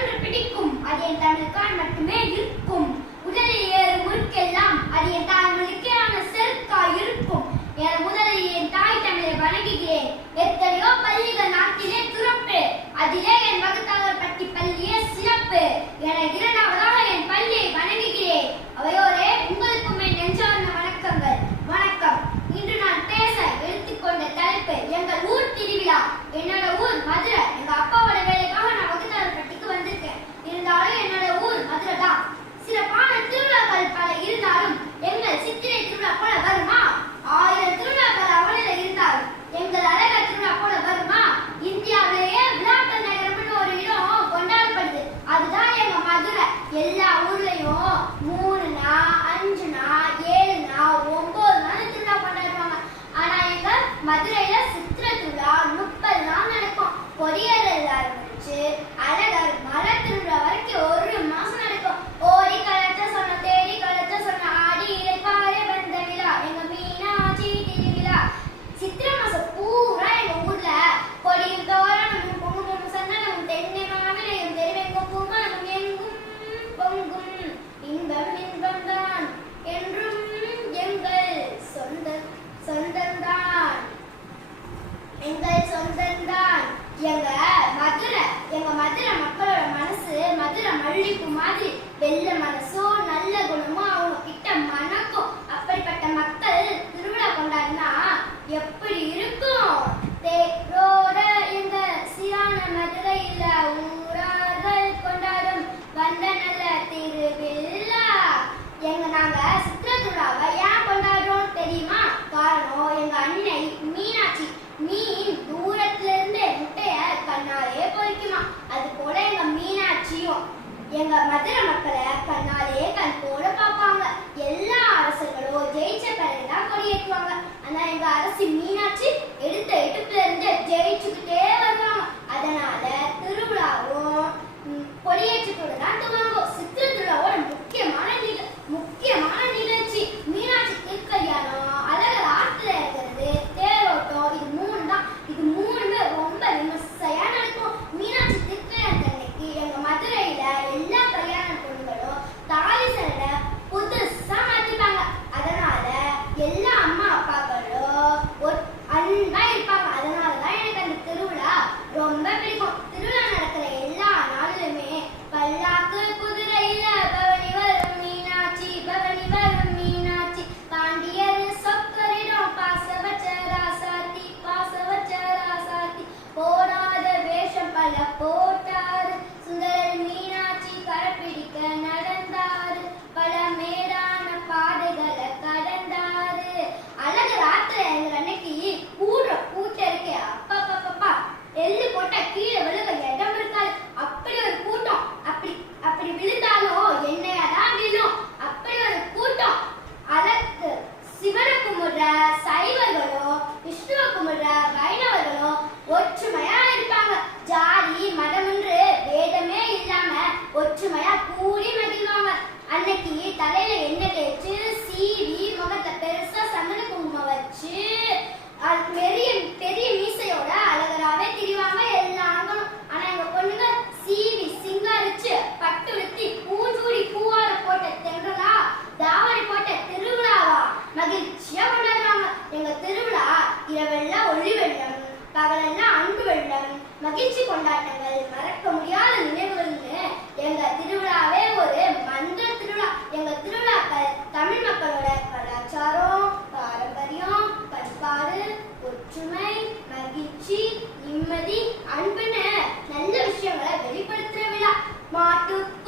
கன்று பிடிக்கும் அது என் தனக்கான் மட்டுமே இருக்கும். உடலில் ஏறு முறுக்கெல்லாம் அது என் தான் முழுக்கையான செருக்கா இருக்கும். என் முதலில் என் தாய் தமிழை வணங்குகிறேன். எத்தனையோ பள்ளிகள் நாட்டிலே துறப்பு அதிலே என் வகுத்தாளர் திருவிழா முப்பது நாள் நடக்கும். பொறியியல் ஆரம்பிச்சு அழகர் மர திருவிழா வரைக்கும் மாதிரி வெள்ள மனசோ நல்ல குணமோ அவங்க கிட்ட மணக்கும். அப்படிப்பட்ட மக்கள் திருவிழா கொண்டாடினா எப்படி இருக்கும்? தேரோட இந்த சீரான மது மதுரை மக்களை கண்ணாலேயே கண் போல பார்ப்பாங்க. எல்லா அரசர்களும் ஜெயிச்ச பிறகுதான் கொடியேற்றுவாங்க. ஆனா எங்க அரசி மீனாட்சி water.